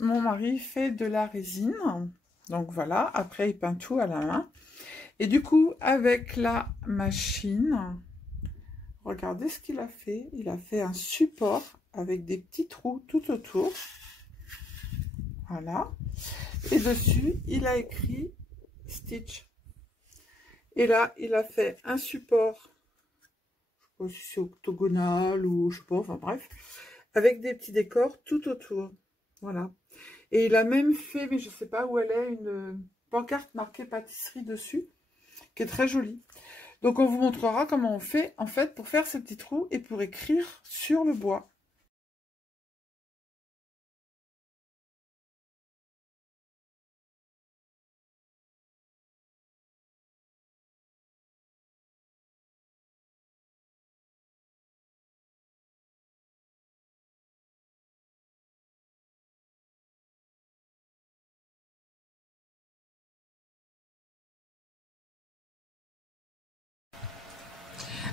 Mon mari fait de la résine, donc voilà, après il peint tout à la main. Et du coup, avec la machine, regardez ce qu'il a fait. Il a fait un support avec des petits trous tout autour. Voilà. Et dessus, il a écrit Stitch. Et là, il a fait un support, je sais pas si c'est octogonal ou je sais pas, enfin bref, avec des petits décors tout autour. Voilà. Et il a même fait, mais je sais pas où elle est, une pancarte marquée pâtisserie dessus, qui est très jolie. Donc on vous montrera comment on fait, en fait, pour faire ces petits trous et pour écrire sur le bois.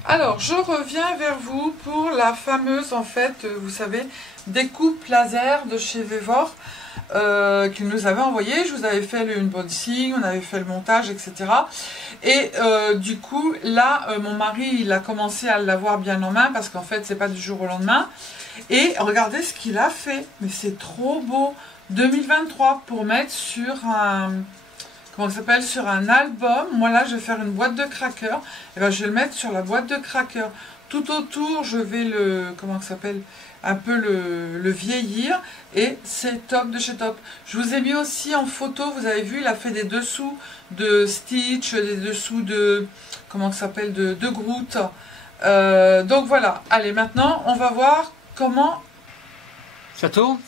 Alors, je reviens vers vous pour la fameuse, en fait, vous savez, découpe laser de chez Vevor qu'ils nous avaient envoyé. Je vous avais fait le unboxing, on avait fait le montage, etc. Et du coup, là, mon mari, il a commencé à l'avoir bien en main parce qu'en fait, c'est pas du jour au lendemain. Et regardez ce qu'il a fait. Mais c'est trop beau. 2023 pour mettre sur un... Comment ça s'appelle, sur un album. Moi là je vais faire une boîte de crackers, et ben je vais le mettre sur la boîte de crackers. Tout autour je vais le, comment ça s'appelle, un peu le vieillir, et c'est top de chez top. Je vous ai mis aussi en photo, vous avez vu, il a fait des dessous de Stitch, des dessous de, comment ça s'appelle, de Groot. Donc voilà, allez maintenant on va voir comment... Ça tourne?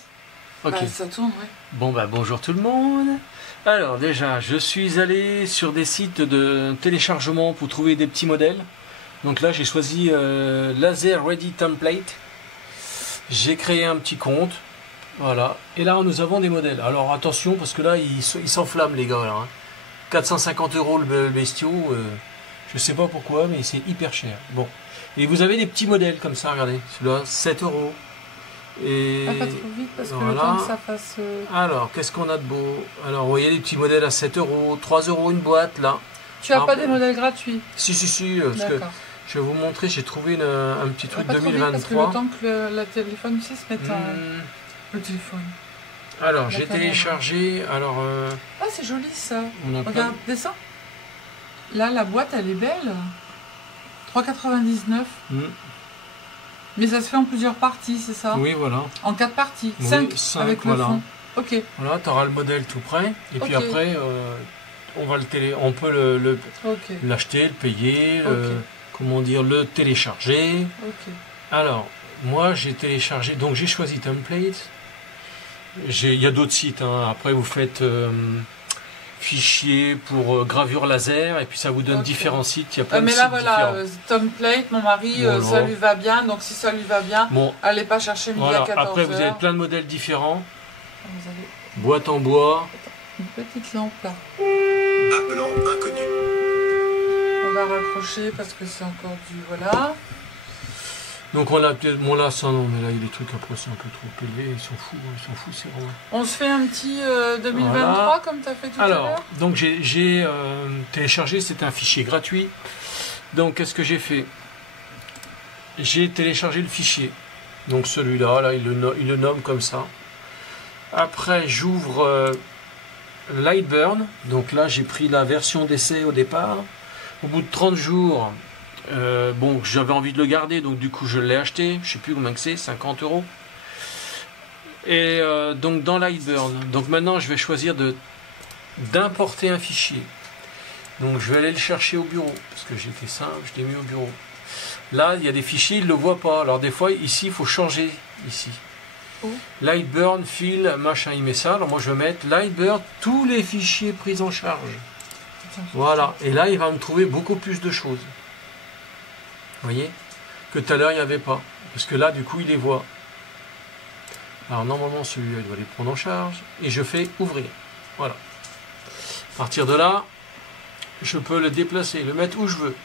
Ok. Bah, ça tourne, oui. Bon bah bonjour tout le monde. Alors déjà, je suis allé sur des sites de téléchargement pour trouver des petits modèles. Donc là, j'ai choisi Laser Ready Template. J'ai créé un petit compte. Voilà. Et là, nous avons des modèles. Alors attention, parce que là, ils s'enflamment les gars. Là, hein. 450 € le bestiau. Je sais pas pourquoi, mais c'est hyper cher. Bon. Et vous avez des petits modèles comme ça, regardez. Celui-là, 7 €. Et pas trop vite parce que voilà. le temps que ça fasse... Alors, qu'est-ce qu'on a de beau? Alors, vous voyez les petits modèles à 7 €, 3 € une boîte, là. Tu as pas des modèles gratuits? Si, parce que je vais vous montrer, j'ai trouvé un petit truc 2023. Parce que le temps que le téléphone aussi se mette en... Le téléphone. Alors, j'ai téléchargé, alors... Ah, c'est joli, ça. Regarde, descends. Là, la boîte, elle est belle. 3,99 €. Mais ça se fait en plusieurs parties, c'est ça? Oui, voilà. En 4 parties. Oui, 5 avec voilà. le fond. Ok. Voilà, tu auras le modèle tout prêt. Et puis après, on peut l'acheter, le payer, comment dire, le télécharger. Alors, moi, j'ai téléchargé, donc j'ai choisi Template. Il y a d'autres sites, hein. Après, vous faites... fichier pour gravure laser, et puis ça vous donne différents sites. Il y a plein de mais là voilà, Template, mon mari, ça lui va bien, donc si ça lui va bien, allez pas chercher midi à 14 h. Après vous avez plein de modèles différents. Boîte en bois. Une petite lampe là. Appelant inconnu. On va raccrocher parce que c'est encore du... Voilà. Donc on a peut-être... Bon là, ça non, mais là il y a des trucs après c'est un peu trop élevé, ils s'en foutent, c'est vraiment... On se fait un petit 2023 comme tu as fait tout à l'heure. Alors, donc j'ai téléchargé, c'est un fichier gratuit. Donc qu'est-ce que j'ai fait? J'ai téléchargé le fichier. Donc celui-là, là, il le nomme comme ça. Après j'ouvre Lightburn. Donc là j'ai pris la version d'essai au départ. Au bout de 30 jours... bon, j'avais envie de le garder, donc du coup je l'ai acheté, je sais plus combien que c'est, 50 €. Et donc dans Lightburn, donc maintenant je vais choisir d'importer un fichier. Donc je vais aller le chercher au bureau, parce que j'ai fait ça, je l'ai mis au bureau. Là, il y a des fichiers, il ne le voit pas. Alors des fois, ici, il faut changer, ici. Lightburn, fil, machin, il met ça. Alors moi je vais mettre Lightburn, tous les fichiers pris en charge. Voilà, et là il va me trouver beaucoup plus de choses. Vous voyez, que tout à l'heure il n'y avait pas, parce que là du coup il les voit. Alors normalement celui-là il doit les prendre en charge, et je fais ouvrir. Voilà. À partir de là, je peux le déplacer, le mettre où je veux.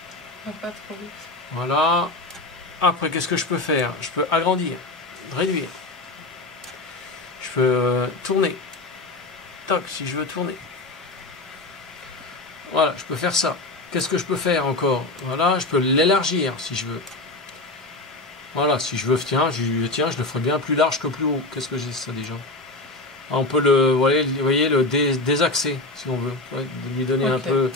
Pas trop vite. Je peux tourner. Toc, si je veux tourner. Voilà, je peux faire ça. Qu'est-ce que je peux faire encore? Voilà, je peux l'élargir si je veux. Voilà, si je veux, tiens, je le ferai bien plus large que plus haut. Qu'est-ce que j'ai ça déjà? Ah, on peut le, vous voyez, le désaxer si on veut. Ouais, de lui donner un peu,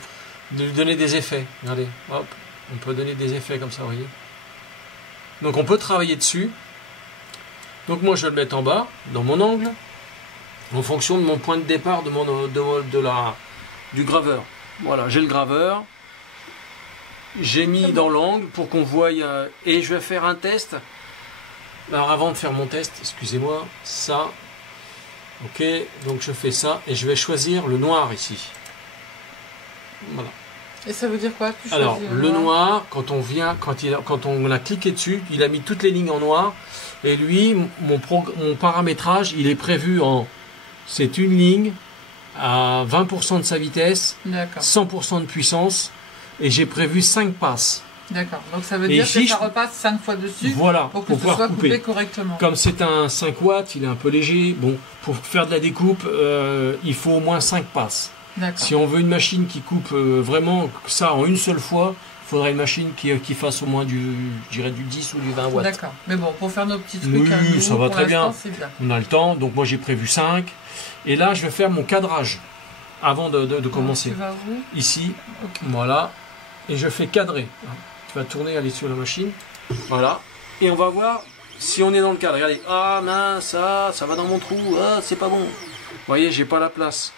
de lui donner des effets. Regardez, hop, on peut donner des effets comme ça, vous voyez. Donc on peut travailler dessus. Donc moi je vais le mettre en bas, dans mon angle, en fonction de mon point de départ du graveur. Voilà, j'ai le graveur. J'ai mis dans l'angle pour qu'on voie, et je vais faire un test. Alors avant de faire mon test, excusez-moi, ça, ok, donc je fais ça et je vais choisir le noir ici. Voilà. Et ça veut dire quoi? Alors le noir, quand on a cliqué dessus, il a mis toutes les lignes en noir et lui, mon paramétrage, il est prévu en, c'est une ligne à 20% de sa vitesse, 100% de puissance. Et j'ai prévu 5 passes. D'accord. Donc ça veut dire que ça repasse 5 fois dessus, voilà, pour que ce soit coupé correctement. Comme c'est un 5 watts, il est un peu léger. Bon, pour faire de la découpe, il faut au moins 5 passes. Si on veut une machine qui coupe vraiment ça en une seule fois, il faudrait une machine qui fasse au moins du 10 ou du 20 watts. D'accord. Mais bon, pour faire nos petits trucs, oui, ça va très bien. bien. On a le temps, donc moi j'ai prévu 5. Et là, je vais faire mon cadrage avant de commencer. Tu vas où? Ici, voilà. Et je fais cadrer. Tu vas tourner, aller sur la machine. Voilà. Et on va voir si on est dans le cadre. Regardez. Ah mince, ça va dans mon trou. Ah, c'est pas bon. Vous voyez, j'ai pas la place.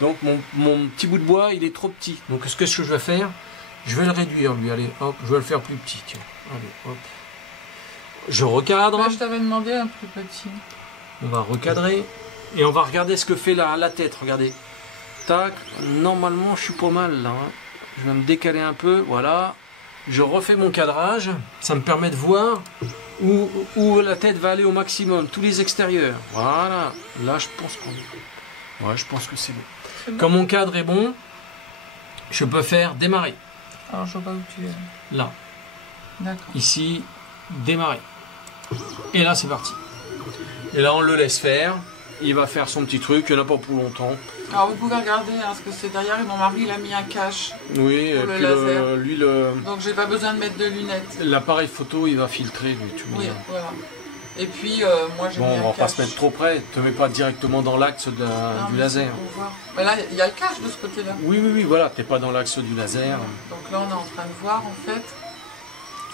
Donc mon petit bout de bois, il est trop petit. Donc ce que je vais faire, je vais le réduire lui. Allez, hop, je vais le faire plus petit. Tiens. Allez, hop. Je recadre. Là, je t'avais demandé un plus petit. On va recadrer. Et on va regarder ce que fait la tête. Regardez. Tac. Normalement, je suis pas mal là. Hein. Je vais me décaler un peu, voilà. Je refais mon cadrage. Ça me permet de voir où la tête va aller au maximum. Tous les extérieurs. Voilà. Là, je pense qu'on est... Ouais, je pense que c'est bon. Quand mon cadre est bon, je peux faire démarrer. Alors, je vois pas où tu es. Là. D'accord. Ici, démarrer. Et là, c'est parti. Et là, on le laisse faire. Il va faire son petit truc. Il n'y en a pas pour longtemps. Alors vous pouvez regarder ce que c'est derrière, et mon mari il a mis un cache oui, pour le laser. Donc j'ai pas besoin de mettre de lunettes. L'appareil photo il va filtrer lui, tu oui, voilà. Et puis moi j'ai mis un cache. On va pas se mettre trop près, te mets pas directement dans l'axe du laser. Mais là il y a le cache de ce côté-là. Oui, voilà, t'es pas dans l'axe du laser. Donc là on est en train de voir en fait.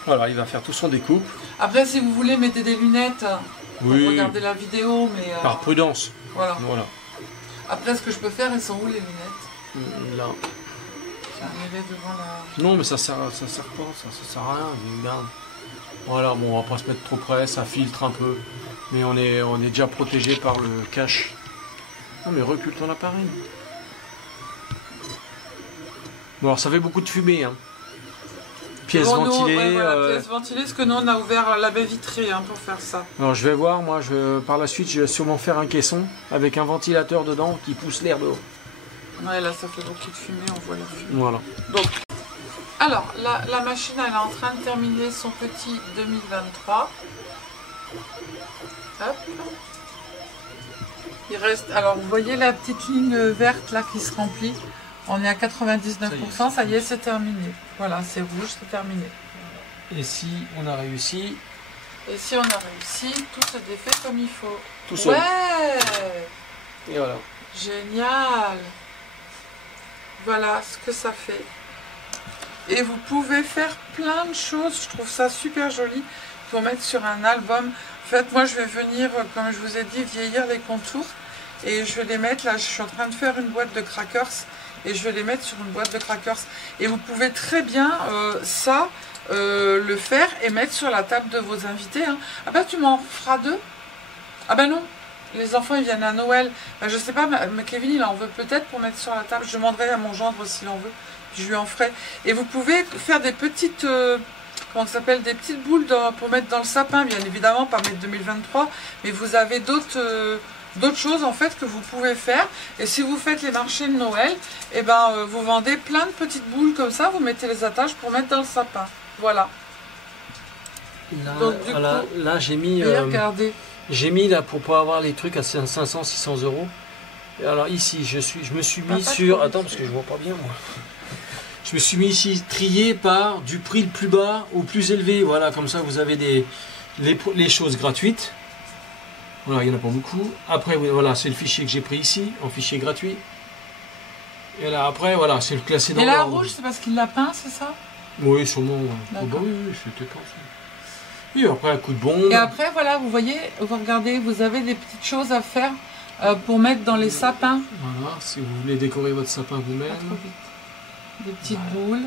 Voilà, il va faire tout son découpe. Après si vous voulez mettez des lunettes pour regarder la vidéo, mais... Par prudence. Voilà. Après, ce que je peux faire, elles sont où les lunettes? Là. Devant la... Non, mais ça sert pas, ça sert à rien. Regarde. Voilà, bon, on va pas se mettre trop près, ça filtre un peu. Mais on est déjà protégé par le cache. Non, mais recule ton appareil. Bon, alors ça fait beaucoup de fumée, hein. Pièce ventilée. Pièce ventilée, parce que nous on a ouvert la baie vitrée pour faire ça. Alors je vais voir, moi par la suite je vais sûrement faire un caisson avec un ventilateur dedans qui pousse l'air dehors. Ouais, là ça fait beaucoup de fumée, on voit la fumée. Voilà. Donc, alors la machine elle est en train de terminer son petit 2023. Hop. Il reste, alors vous voyez la petite ligne verte là qui se remplit. On est à 99%, ça y est, c'est terminé. Voilà, c'est rouge, c'est terminé. Et si on a réussi? Et si on a réussi, tout se défait comme il faut. Tout seul. Ouais! Et voilà. Génial! Voilà ce que ça fait. Et vous pouvez faire plein de choses, je trouve ça super joli pour mettre sur un album. En fait, moi je vais venir, comme je vous ai dit, vieillir les contours. Et je vais les mettre, là je suis en train de faire une boîte de crackers. Et je vais les mettre sur une boîte de crackers. Et vous pouvez très bien le faire et mettre sur la table de vos invités. Hein. Ah bah tu m'en feras 2? Ah bah non, les enfants ils viennent à Noël. Bah, je sais pas, mais Kevin il en veut peut-être pour mettre sur la table. Je demanderai à mon gendre s'il en veut. Puis je lui en ferai. Et vous pouvez faire des petites... comment ça s'appelle, des petites boules pour mettre dans le sapin. Bien évidemment, pas mettre 2023. Mais vous avez d'autres choses en fait que vous pouvez faire. Et si vous faites les marchés de Noël, et ben vous vendez plein de petites boules comme ça, vous mettez les attaches pour mettre dans le sapin. Voilà. Là, donc, du coup, là j'ai mis regardez. J'ai mis là pour pas avoir les trucs à 500, 600 euros. Et alors ici, je me suis mis sur... Attends, parce que je vois pas bien moi. Je me suis mis ici trié par du prix le plus bas au plus élevé. Voilà, comme ça vous avez les choses gratuites. Voilà, il n'y en a pas beaucoup. Après, voilà, c'est le fichier que j'ai pris ici, en fichier gratuit. Et là, après, voilà, c'est le classé dans l'ordre. Et la rouge, c'est parce qu'il l'a peint, c'est ça? Oui, sûrement. Oh, bah oui, c'était pas ça. Et après, un coup de bombe. Et après, voilà, vous voyez, vous regardez, vous avez des petites choses à faire pour mettre dans les sapins. Voilà, si vous voulez décorer votre sapin vous-même. Des petites boules.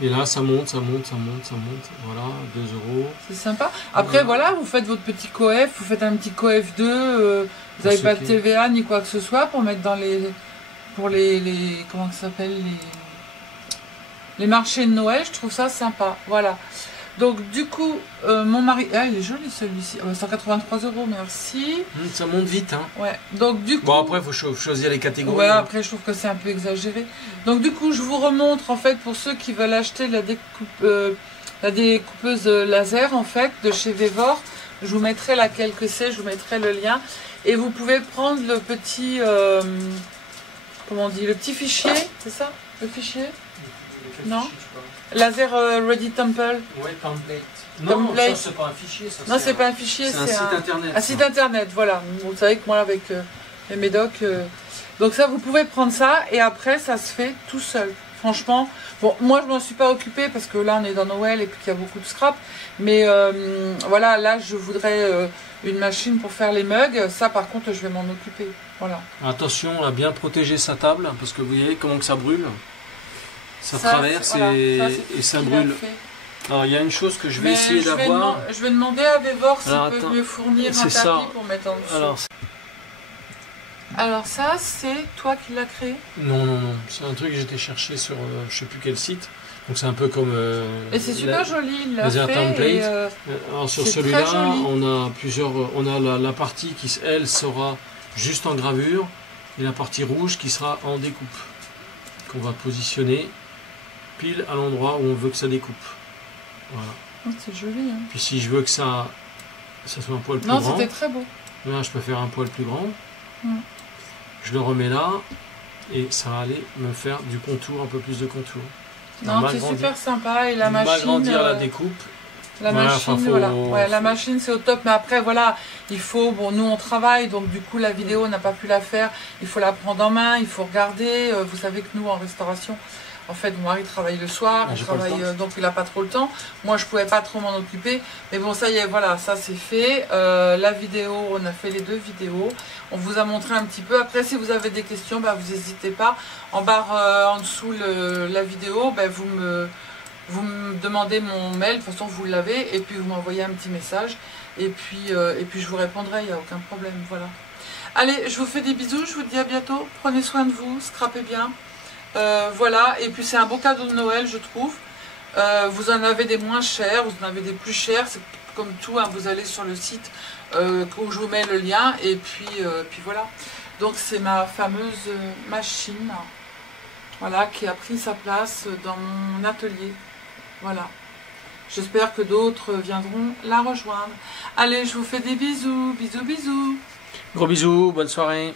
Et là, ça monte, ça monte, ça monte, ça monte. Voilà, 2 euros. C'est sympa. Après, voilà, vous faites votre petit coef, vous faites un petit coef 2. Vous n'avez pas de TVA ni quoi que ce soit pour mettre dans les... Pour les comment ça s'appelle les marchés de Noël, je trouve ça sympa. Voilà. Donc, du coup, mon mari... Ah, il est joli celui-ci. 183 euros, merci. Ça monte vite, hein. Ouais. Donc, du coup... Bon, après, il faut choisir les catégories. Ouais, après, je trouve que c'est un peu exagéré. Donc, du coup, je vous remontre, en fait, pour ceux qui veulent acheter la découpeuse laser, en fait, de chez Vevor. Je vous mettrai laquelle que c'est, je vous mettrai le lien. Et vous pouvez prendre le petit... comment on dit? Le petit fichier, c'est ça? Le fichier? Non? Laser Ready Temple. Oui, template. Non, ça c'est pas un fichier. Ça, non, c'est pas un fichier, c'est un site internet. Un site internet, voilà. Vous savez que moi, avec les médocs... Donc ça, vous pouvez prendre ça et après, ça se fait tout seul. Franchement, bon, moi, je m'en suis pas occupée parce que là, on est dans Noël et puis qu'il y a beaucoup de scrap. Mais voilà, là, je voudrais une machine pour faire les mugs. Ça, par contre, je vais m'en occuper. Voilà. Attention à bien protéger sa table parce que vous voyez comment que ça brûle. Ça traverse voilà, et ça brûle. Alors il y a une chose que je vais essayer d'avoir. Je vais demander à Vevor s'il peut me fournir un tapis pour mettre en dessous. Alors ça, c'est toi qui l'as créé? Non, non, non. C'est un truc que j'étais cherché sur je sais plus quel site. Donc c'est un peu comme... et c'est super joli, il l'a fait. Template. Alors sur celui-là, on a plusieurs... On a la partie qui, elle, sera juste en gravure. Et la partie rouge qui sera en découpe. Qu'on va positionner pile à l'endroit où on veut que ça découpe. Voilà. Oh, c'est joli. Hein. Puis si je veux que ça soit un poil plus grand... grand... Non, c'était très beau. Là, je peux faire un poil plus grand. Je le remets là. Et ça va aller me faire du contour, un peu plus de contour. Non, c'est super sympa. Et la machine... Agrandir la découpe. La machine, voilà. Ouais, la machine, c'est au top. Mais après, voilà, il faut... Bon, nous, on travaille. Donc, du coup, la vidéo, on n'a pas pu la faire. Il faut la prendre en main. Il faut regarder. Vous savez que nous, en restauration... En fait, mon mari travaille le soir, donc il n'a pas trop le temps. Moi, je ne pouvais pas trop m'en occuper. Mais bon, ça y est, voilà, ça c'est fait. La vidéo, on a fait les 2 vidéos. On vous a montré un petit peu. Après, si vous avez des questions, bah, vous n'hésitez pas. En barre en dessous la vidéo, bah, vous me demandez mon mail. De toute façon, vous l'avez. Et puis, vous m'envoyez un petit message. Et puis je vous répondrai, il n'y a aucun problème. Voilà. Allez, je vous fais des bisous. Je vous dis à bientôt. Prenez soin de vous. Scrapez bien. Voilà, et puis c'est un beau cadeau de Noël, je trouve. Vous en avez des moins chers, vous en avez des plus chers, c'est comme tout, hein, vous allez sur le site où je vous mets le lien, et puis voilà. Donc c'est ma fameuse machine, voilà, qui a pris sa place dans mon atelier. Voilà. J'espère que d'autres viendront la rejoindre. Allez, je vous fais des bisous, bisous, bisous. Gros bisous, bonne soirée.